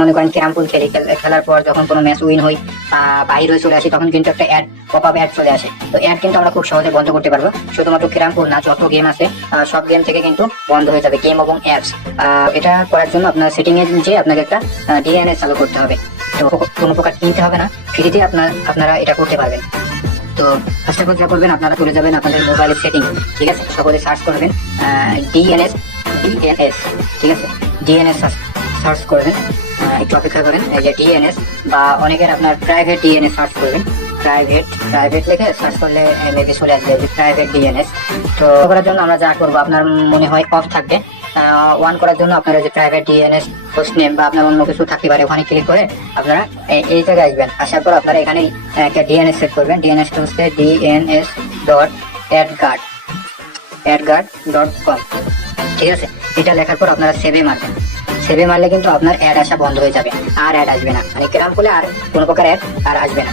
মনে করেন ক্যারাম পুল খেলি, খেলার পর যখন কোনো ম্যাচ উইন হই, বাইরে হয়ে চলে আসি, তখন কিন্তু একটা অ্যাড, পপ আপ অ্যাড চলে আসে। তো অ্যাড কিন্তু আমরা খুব সহজে বন্ধ করতে পারবো। শুধুমাত্র ক্যারাম পুল না, যত গেম আছে সব গেম থেকে কিন্তু বন্ধ হয়ে যাবে, গেম এবং অ্যাপস। এটা করার জন্য আপনার সেটিং এ যে আপনাকে একটা ডিএনএস চালু করতে হবে। তো কোনো প্রকার কিনতে হবে না, ফ্রিতে আপনারা এটা করতে পারবেন। তো ফার্স্ট অফ অল যা করবেন, আপনারা চলে যাবেন আপনাদের মোবাইলের সেটিং, ঠিক আছে? সকলে সার্চ করবেন ডিএনএস, ঠিক আছে? ডিএনএস সার্চ করবেন, একটু অপেক্ষা করেন। এই যে ডিএনএস, বা অনেকের আপনার প্রাইভেট ডিএনএস সার্চ করবেন, প্রাইভেট লিখে সার্চ করলে মেবি চলে আসবে যে প্রাইভেট ডিএনএস। তো করার জন্য আমরা যা করবো, আপনার মনে হয় অফ থাকবে, ওয়ান করার জন্য আপনারা যে প্রাইভেট ডিএনএস হোস্ট নেম বা আপনার অন্য কিছু থাকতে পারে, ওখানে ক্লিক করে আপনারা এই জায়গায় আসবেন। আসার পর আপনারা এখানে একটা ডিএনএস সেট করবেন। ডিএনএস হচ্ছে dns.adguard.com, ঠিক আছে? এটা লেখার পর আপনারা সেভে মারবেন। সেভে মারলে কিন্তু আপনার অ্যাড আসা বন্ধ হয়ে যাবে, আর অ্যাড আসবে না, মানে ক্যারাম পুলে আর কোনো প্রকার অ্যাড আর আসবে না।